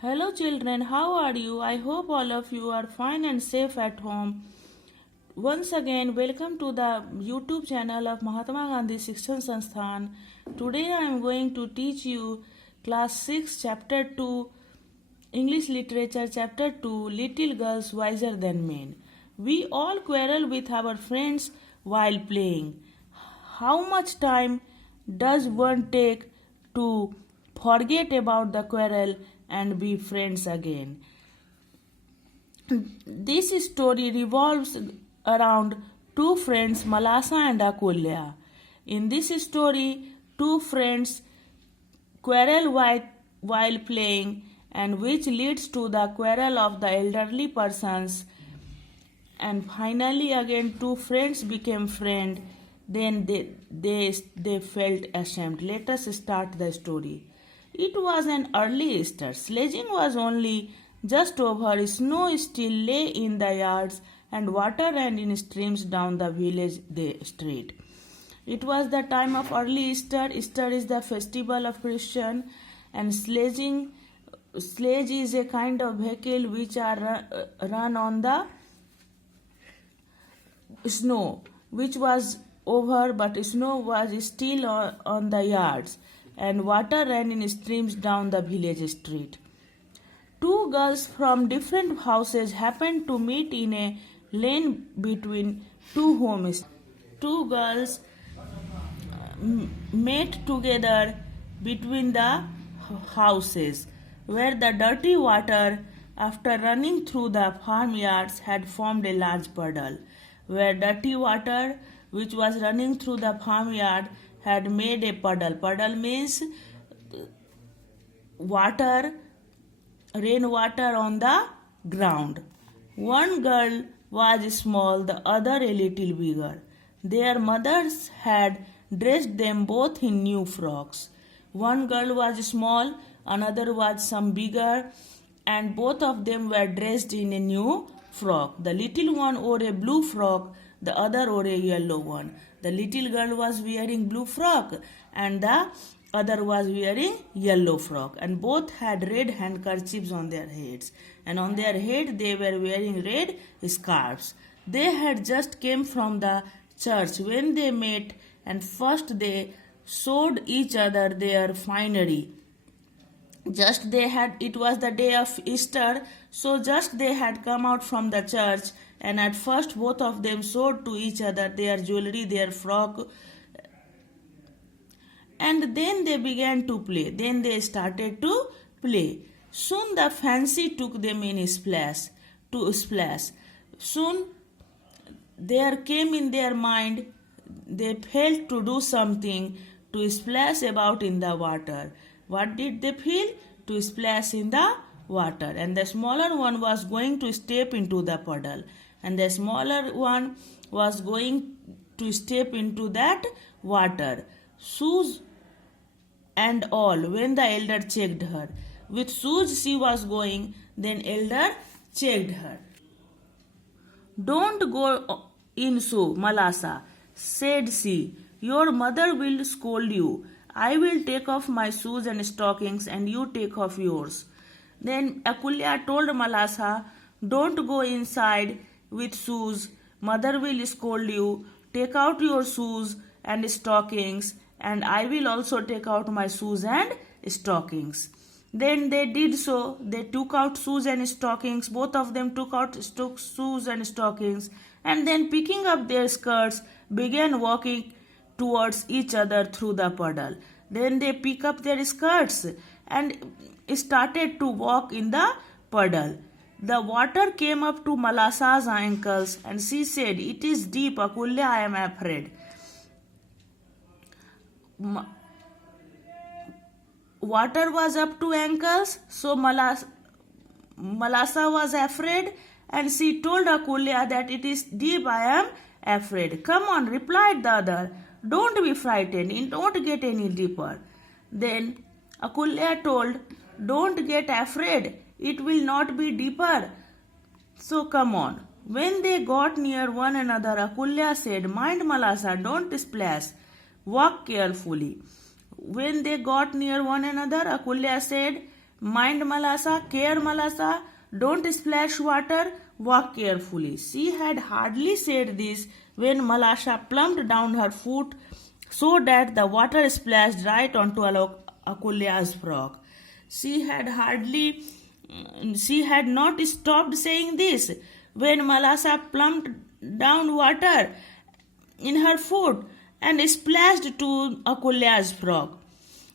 Hello, children, how are you? I hope all of you are fine and safe at home. Once again, welcome to the YouTube channel of Mahatma Gandhi Shikshan Sansthan. Today, I am going to teach you Class 6, Chapter 2, English Literature, Chapter 2, Little Girls Wiser Than Men. We all quarrel with our friends while playing. How much time does one take to forget about the quarrel and be friends again? This story revolves around two friends, Malasa and Akulya. In this story, two friends quarrel while playing, and which leads to the quarrel of the elderly persons. And finally, again, two friends became friends. Then they felt ashamed. Let us start the story. It was an early Easter. Sledging was only just over. Snow still lay in the yards, and water ran in streams down the village street. It was the time of early Easter. Easter is the festival of Christian, and sledge is a kind of vehicle which are run on the snow, which was over, but snow was still on the yards, and water ran in streams down the village street. Two girls from different houses happened to meet in a lane between two homes. Two girls met together between the houses, where the dirty water, after running through the farmyards, had formed a large puddle. Where dirty water, which was running through the farmyard, had made a puddle. Puddle means water, rainwater on the ground. One girl was small, the other a little bigger. Their mothers had dressed them both in new frocks. One girl was small, another was some bigger, and both of them were dressed in a new frock. The little one wore a blue frock, the other wore a yellow one. The little girl was wearing blue frock and the other was wearing yellow frock, and both had red handkerchiefs on their heads, and on their head they were wearing red scarves. They had just came from the church when they met, and first they showed each other their finery. It was the day of Easter, so just they had come out from the church, and at first both of them showed to each other their jewelry, their frock, and then they began to play. Then they started to play. Soon the fancy took them in to splash. Soon there came in their mind, they felt to do something, to splash about in the water. What did they feel? To splash in the water. And the smaller one was going to step into the puddle, and the smaller one was going to step into that water, shoes and all, when the elder checked her. With shoes she was going, then elder checked her. "Don't go in so, Malasa," said she. "Your mother will scold you. I will take off my shoes and stockings, and you take off yours." Then Akulya told Malasa, "Don't go inside with shoes. Mother will scold you. Take out your shoes and stockings, and I will also take out my shoes and stockings." Then they did so. They took out shoes and stockings. Both of them took out shoes and stockings, and then picking up their skirts, began walking towards each other through the puddle. Then they pick up their skirts and started to walk in the puddle. The water came up to Malasa's ankles, and she said, "It is deep, Akulya, I am afraid." Water was up to ankles, so Malasa was afraid, and she told Akulya that it is deep, I am afraid. "Come on," replied the other. "Don't be frightened, it won't get any deeper." Then Akulya told, "Don't get afraid, it will not be deeper. So come on." When they got near one another, Akulya said, "Mind, Malasa, don't splash. Walk carefully." When they got near one another, Akulya said, Mind Malasa, care Malasa, don't splash water, walk carefully. She had hardly said this when Malasa plumped down her foot so that the water splashed right onto Akulya's frock. She had hardly, she had not stopped saying this when Malasa plumped down water in her foot and splashed to Akulya's frock.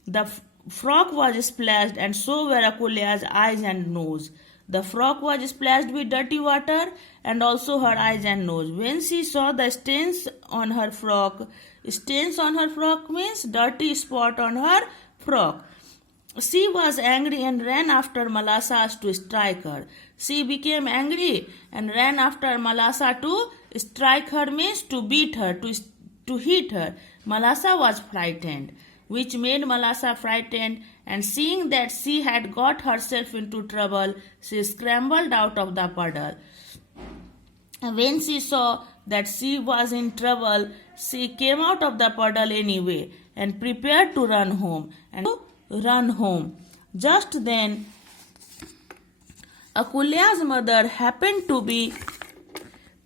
The frock was splashed, and so were Akulya's eyes and nose. The frock was splashed with dirty water, and also her eyes and nose. When she saw the stains on her frock means dirty spot on her frock. She was angry and ran after Malasa to strike her. She became angry and ran after Malasa to strike her means to beat her, to hit her. Malasa was frightened, which made Malasa frightened, and seeing that she had got herself into trouble, she scrambled out of the puddle. When she saw that she was in trouble, she came out of the puddle anyway and prepared to run home. Just then, Akulya's mother happened to be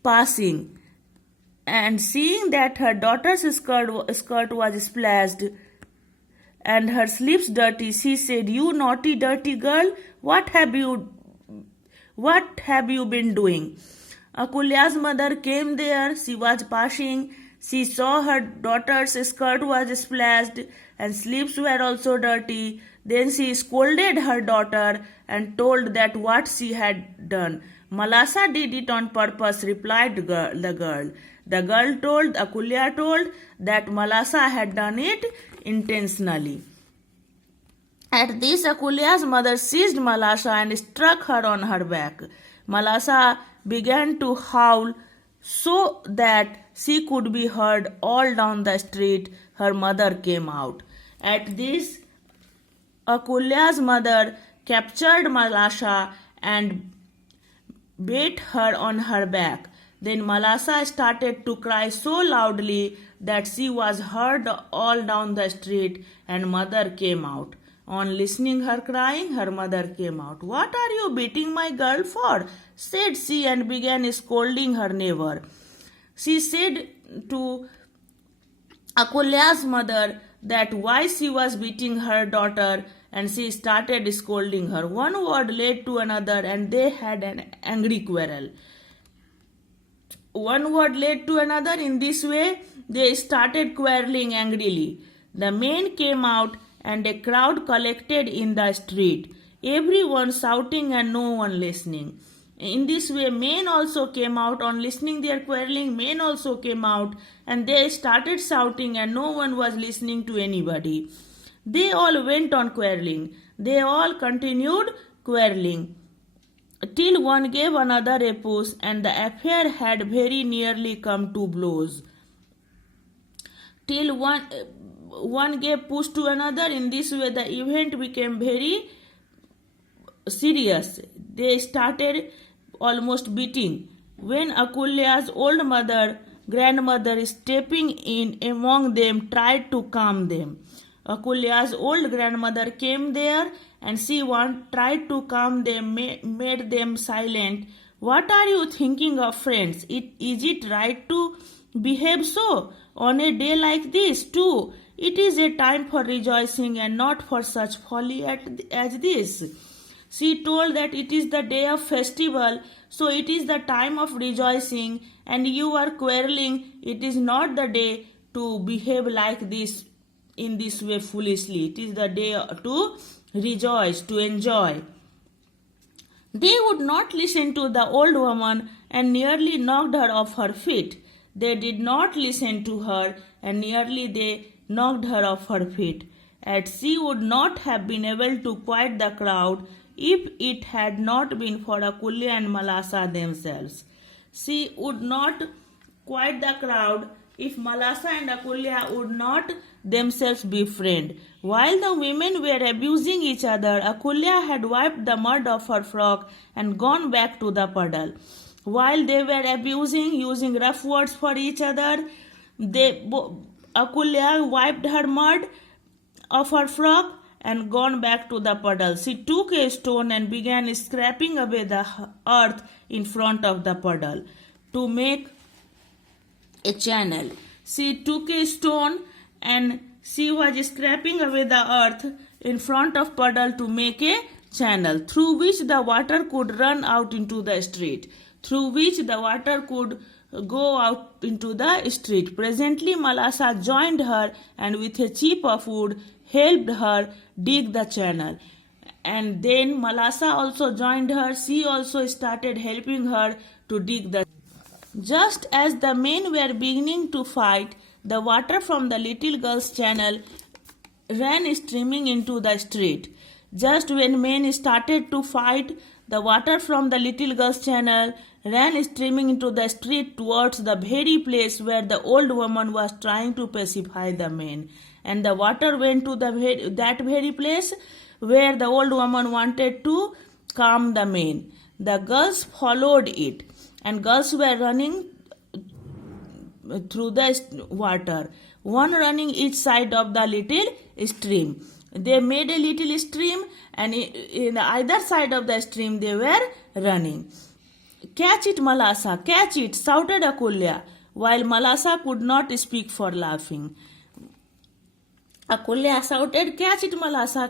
passing, and seeing that her daughter's skirt was splashed and her sleeves dirty, she said, "You naughty, dirty girl, what have you been doing?" Akulya's mother came there. She was passing. She saw her daughter's skirt was splashed and sleeves were also dirty. Then she scolded her daughter and told that what she had done. "Malasa did it on purpose," replied the girl. Akulya told that Malasa had done it intentionally. At this, Akulya's mother seized Malasa and struck her on her back. Malasa began to howl so that she could be heard all down the street. Her mother came out. At this, Akulya's mother captured Malasa and beat her on her back. Then Malasa started to cry so loudly that she was heard all down the street, and mother came out. On listening her crying, her mother came out. "What are you beating my girl for?" said she, and began scolding her neighbor. She said to Akulya's mother that why she was beating her daughter, and she started scolding her. One word led to another, and they had an angry quarrel. In this way, they started quarreling angrily. The men came out, and a crowd collected in the street, everyone shouting and no one listening. In this way, men also came out. On listening their quarreling, men also came out, and they started shouting, and no one was listening to anybody. They all went on quarreling. They all continued quarreling till one gave another a push, and the affair had very nearly come to blows. Till one gave push to another. In this way, the event became very serious. They started almost beating. When Akulya's old grandmother stepping in among them, tried to calm them. Akulya's old grandmother came there, and she tried to calm them, made them silent. "What are you thinking of, friends? Is it right to behave so on a day like this too? It is a time for rejoicing and not for such folly as this." She told that it is the day of festival, so it is the time of rejoicing, and you are quarreling. It is not the day to behave like this, in this way foolishly. It is the day to rejoice, to enjoy. They would not listen to the old woman and nearly knocked her off her feet. They did not listen to her, and nearly they knocked her off her feet. And she would not have been able to quiet the crowd if it had not been for Akulya and Malasa themselves. She would not quiet the crowd if Malasa and Akulya would not themselves be friends. While the women were abusing each other, Akulya had wiped the mud off her frock and gone back to the puddle. While they were abusing, using rough words for each other, Akulya wiped her mud off her frock and gone back to the puddle. She took a stone and began scraping away the earth in front of the puddle to make a channel. She took a stone and she was scraping away the earth in front of puddle to make a channel through which the water could run out into the street. Through which the water could go out into the street. Presently, Malasa joined her and with a chip of wood helped her dig the channel. And then Malasa also joined her. She also started helping her to dig the. Just as the men were beginning to fight, the water from the little girl's channel ran streaming into the street. Just when men started to fight, the water from the little girl's channel ran streaming into the street towards the very place where the old woman was trying to pacify the men. And the water went to that very place where the old woman wanted to calm the men. The girls followed it, and girls were running through the water, one running each side of the little stream. They made a little stream, and in either side of the stream they were running. "Catch it, Malasa, catch it," shouted Akulya, while Malasa could not speak for laughing. Akulya shouted, "Catch it, Malasa."